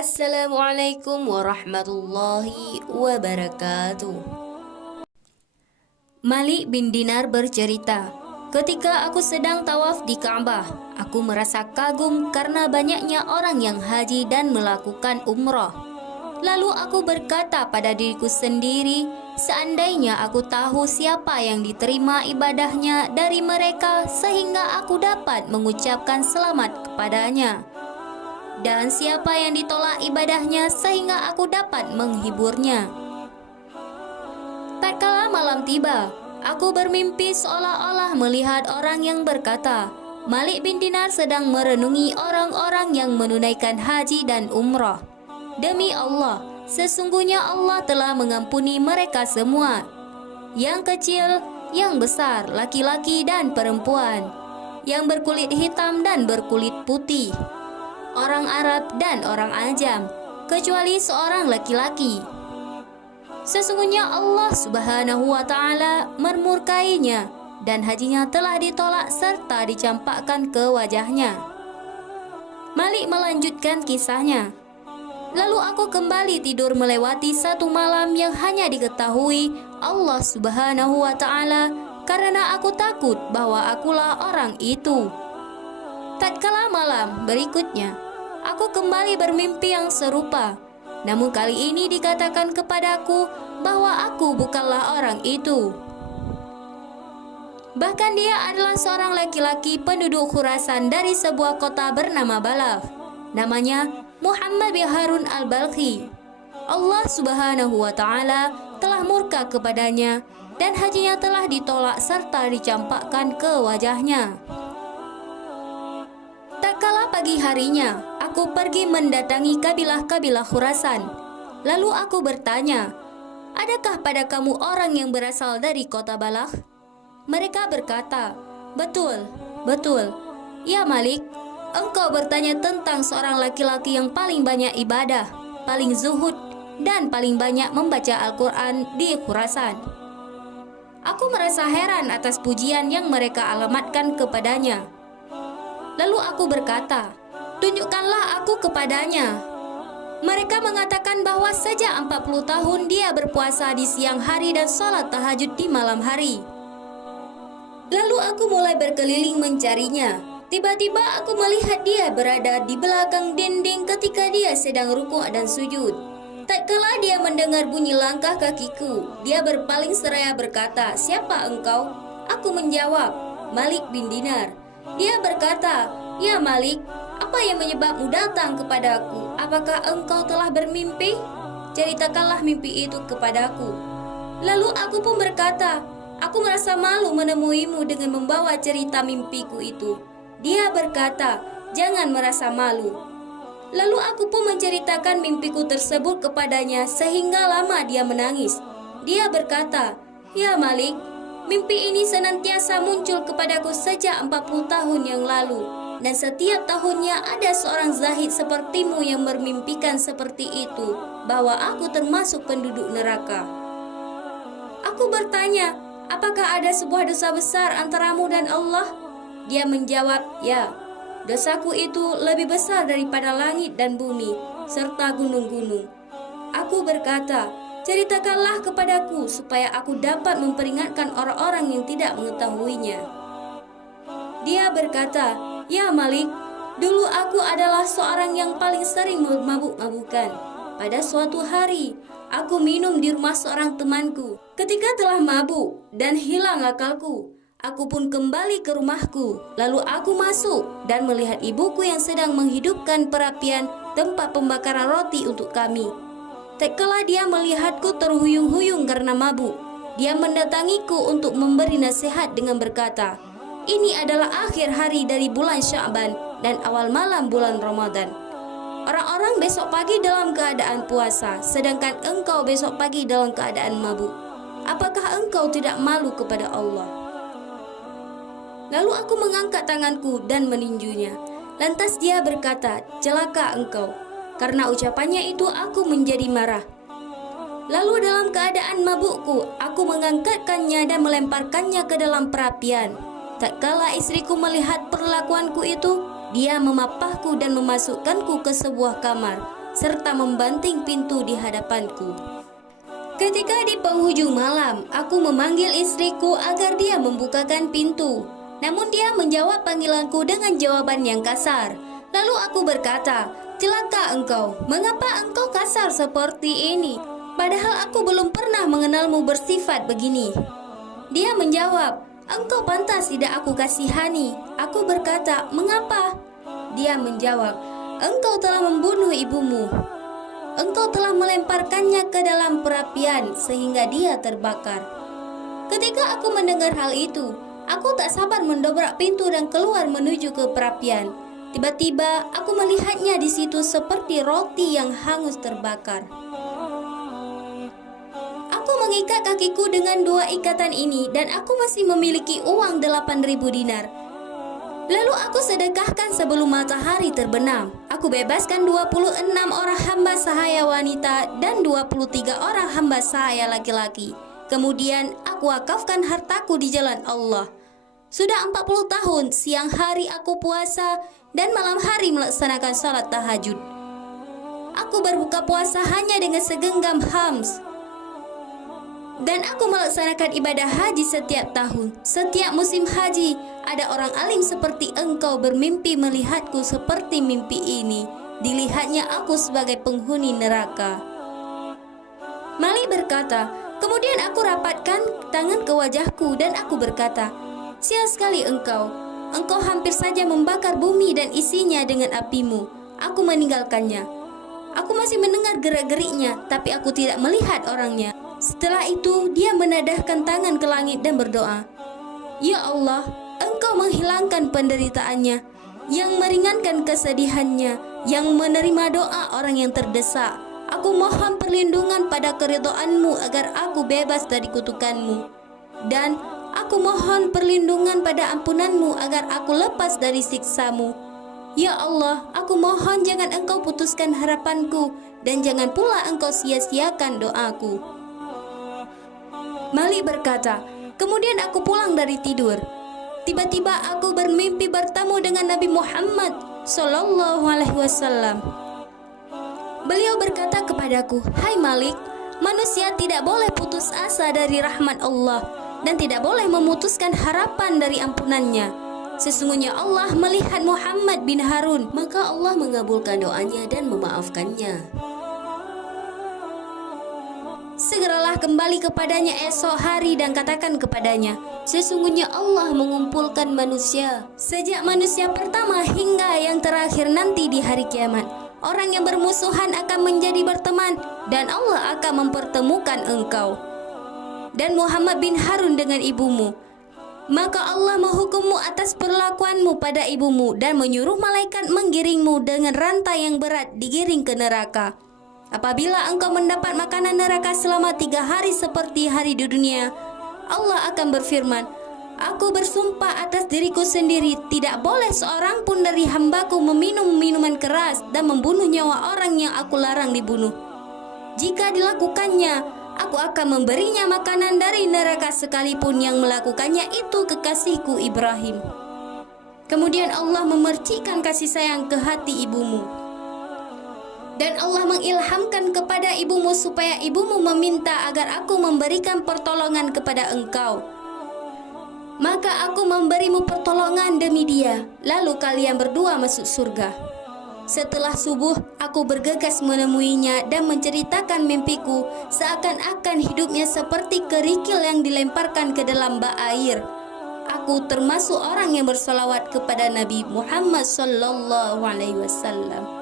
Assalamualaikum warahmatullahi wabarakatuh. Malik bin Dinar bercerita, ketika aku sedang tawaf di Ka'bah, aku merasa kagum karena banyaknya orang yang haji dan melakukan umrah. Lalu aku berkata pada diriku sendiri, seandainya aku tahu siapa yang diterima ibadahnya dari mereka sehingga aku dapat mengucapkan selamat kepadanya, dan siapa yang ditolak ibadahnya sehingga aku dapat menghiburnya. Tatkala malam tiba, aku bermimpi seolah-olah melihat orang yang berkata, Malik bin Dinar sedang merenungi orang-orang yang menunaikan haji dan umrah. Demi Allah, sesungguhnya Allah telah mengampuni mereka semua, yang kecil, yang besar, laki-laki dan perempuan, yang berkulit hitam dan berkulit putih, orang Arab dan orang Ajam, kecuali seorang laki-laki. Sesungguhnya Allah Subhanahu wa Ta'ala memurkainya dan hajinya telah ditolak serta dicampakkan ke wajahnya. Malik melanjutkan kisahnya. Lalu aku kembali tidur melewati satu malam yang hanya diketahui Allah Subhanahu wa Ta'ala, karena aku takut bahwa akulah orang itu. Tatkala malam berikutnya, aku kembali bermimpi yang serupa. Namun kali ini dikatakan kepadaku bahwa aku bukanlah orang itu. Bahkan dia adalah seorang laki-laki penduduk Khurasan dari sebuah kota bernama Balaf. Namanya Muhammad bin Harun al-Balkhi. Allah Subhanahu wa Ta'ala telah murka kepadanya dan hajinya telah ditolak serta dicampakkan ke wajahnya. Tatkala pagi harinya, aku pergi mendatangi kabilah-kabilah Khurasan. Lalu aku bertanya, adakah pada kamu orang yang berasal dari kota Balakh? Mereka berkata, betul, betul. Ya Malik, engkau bertanya tentang seorang laki-laki yang paling banyak ibadah, paling zuhud, dan paling banyak membaca Al-Quran di Khurasan. Aku merasa heran atas pujian yang mereka alamatkan kepadanya. Lalu aku berkata, tunjukkanlah aku kepadanya. Mereka mengatakan bahwa sejak 40 tahun dia berpuasa di siang hari dan sholat tahajud di malam hari. Lalu aku mulai berkeliling mencarinya. Tiba-tiba aku melihat dia berada di belakang dinding ketika dia sedang rukuk dan sujud. Tatkala dia mendengar bunyi langkah kakiku, dia berpaling seraya berkata, siapa engkau? Aku menjawab, Malik bin Dinar. Dia berkata, ya Malik, apa yang menyebabmu datang kepadaku? Apakah engkau telah bermimpi? Ceritakanlah mimpi itu kepadaku. Lalu aku pun berkata, aku merasa malu menemuimu dengan membawa cerita mimpiku itu. Dia berkata, jangan merasa malu. Lalu aku pun menceritakan mimpiku tersebut kepadanya sehingga lama dia menangis. Dia berkata, ya Malik, mimpi ini senantiasa muncul kepadaku sejak 40 tahun yang lalu, dan setiap tahunnya ada seorang zahid sepertimu yang bermimpikan seperti itu, bahwa aku termasuk penduduk neraka. Aku bertanya, apakah ada sebuah dosa besar antaramu dan Allah? Dia menjawab, ya, dosaku itu lebih besar daripada langit dan bumi, serta gunung-gunung. Aku berkata, ceritakanlah kepadaku supaya aku dapat memperingatkan orang-orang yang tidak mengetahuinya. Dia berkata, ya Malik, dulu aku adalah seorang yang paling sering mabuk-mabukan. Pada suatu hari, aku minum di rumah seorang temanku. Ketika telah mabuk dan hilang akalku, aku pun kembali ke rumahku. Lalu aku masuk dan melihat ibuku yang sedang menghidupkan perapian tempat pembakaran roti untuk kami. Tatkala dia melihatku terhuyung-huyung karena mabuk, dia mendatangiku untuk memberi nasihat dengan berkata, ini adalah akhir hari dari bulan Sya'ban dan awal malam bulan Ramadan. Orang-orang besok pagi dalam keadaan puasa, sedangkan engkau besok pagi dalam keadaan mabuk. Apakah engkau tidak malu kepada Allah? Lalu aku mengangkat tanganku dan meninjunya. Lantas dia berkata, celaka engkau. Karena ucapannya itu aku menjadi marah. Lalu dalam keadaan mabukku, aku mengangkatkannya dan melemparkannya ke dalam perapian. Tatkala istriku melihat perlakuanku itu, dia memapahku dan memasukkanku ke sebuah kamar. serta membanting pintu di hadapanku. Ketika di penghujung malam, aku memanggil istriku agar dia membukakan pintu. Namun dia menjawab panggilanku dengan jawaban yang kasar. Lalu aku berkata, "Celaka engkau, mengapa engkau kasar seperti ini? Padahal aku belum pernah mengenalmu bersifat begini." Dia menjawab, "Engkau pantas tidak aku kasihani." Aku berkata, "Mengapa?" Dia menjawab, "Engkau telah membunuh ibumu. Engkau telah melemparkannya ke dalam perapian sehingga dia terbakar." Ketika aku mendengar hal itu, aku tak sabar mendobrak pintu dan keluar menuju ke perapian. Tiba-tiba aku melihatnya di situ seperti roti yang hangus terbakar. Aku mengikat kakiku dengan 2 ikatan ini dan aku masih memiliki uang 8.000 dinar. Lalu aku sedekahkan sebelum matahari terbenam. Aku bebaskan 26 orang hamba sahaya wanita dan 23 orang hamba sahaya laki-laki. Kemudian aku wakafkan hartaku di jalan Allah. Sudah 40 tahun siang hari aku puasa dan malam hari melaksanakan salat tahajud. Aku berbuka puasa hanya dengan segenggam hams. Dan aku melaksanakan ibadah haji setiap tahun. Setiap musim haji, ada orang alim seperti engkau bermimpi melihatku seperti mimpi ini. Dilihatnya aku sebagai penghuni neraka. Malik berkata, kemudian aku rapatkan tangan ke wajahku dan aku berkata, "Sial sekali engkau. Engkau hampir saja membakar bumi dan isinya dengan apimu." Aku meninggalkannya. Aku masih mendengar gerak-geriknya, tapi aku tidak melihat orangnya. Setelah itu, dia menadahkan tangan ke langit dan berdoa, "Ya Allah, Engkau menghilangkan penderitaannya, yang meringankan kesedihannya, yang menerima doa orang yang terdesak. Aku mohon perlindungan pada keridhaan-Mu agar aku bebas dari kutukan-Mu. Dan aku mohon perlindungan pada ampunan-Mu agar aku lepas dari siksa-Mu. Ya Allah, aku mohon jangan Engkau putuskan harapanku dan jangan pula Engkau sia-siakan doaku." Malik berkata, kemudian aku pulang dari tidur. Tiba-tiba aku bermimpi bertemu dengan Nabi Muhammad Sallallahu Alaihi Wasallam. Beliau berkata kepadaku, "Hai Malik, manusia tidak boleh putus asa dari rahmat Allah dan tidak boleh memutuskan harapan dari ampunannya. Sesungguhnya Allah melihat Muhammad bin Harun, maka Allah mengabulkan doanya dan memaafkannya. Segeralah kembali kepadanya esok hari dan katakan kepadanya, sesungguhnya Allah mengumpulkan manusia, sejak manusia pertama hingga yang terakhir nanti di hari kiamat. Orang yang bermusuhan akan menjadi berteman dan Allah akan mempertemukan engkau dan Muhammad bin Harun dengan ibumu. Maka Allah menghukummu atas perlakuanmu pada ibumu dan menyuruh malaikat menggiringmu dengan rantai yang berat digiring ke neraka. Apabila engkau mendapat makanan neraka selama 3 hari seperti hari di dunia, Allah akan berfirman, Aku bersumpah atas diriku sendiri, tidak boleh seorang pun dari hambaku meminum minuman keras dan membunuh nyawa orang yang aku larang dibunuh. Jika dilakukannya, aku akan memberinya makanan dari neraka sekalipun yang melakukannya itu kekasihku Ibrahim. Kemudian Allah memercikkan kasih sayang ke hati ibumu. Dan Allah mengilhamkan kepada ibumu supaya ibumu meminta agar aku memberikan pertolongan kepada engkau. Maka aku memberimu pertolongan demi dia, lalu kalian berdua masuk surga. Setelah subuh, aku bergegas menemuinya dan menceritakan mimpiku, seakan-akan hidupnya seperti kerikil yang dilemparkan ke dalam bak air. Aku termasuk orang yang bersolawat kepada Nabi Muhammad sallallahu alaihi wasallam.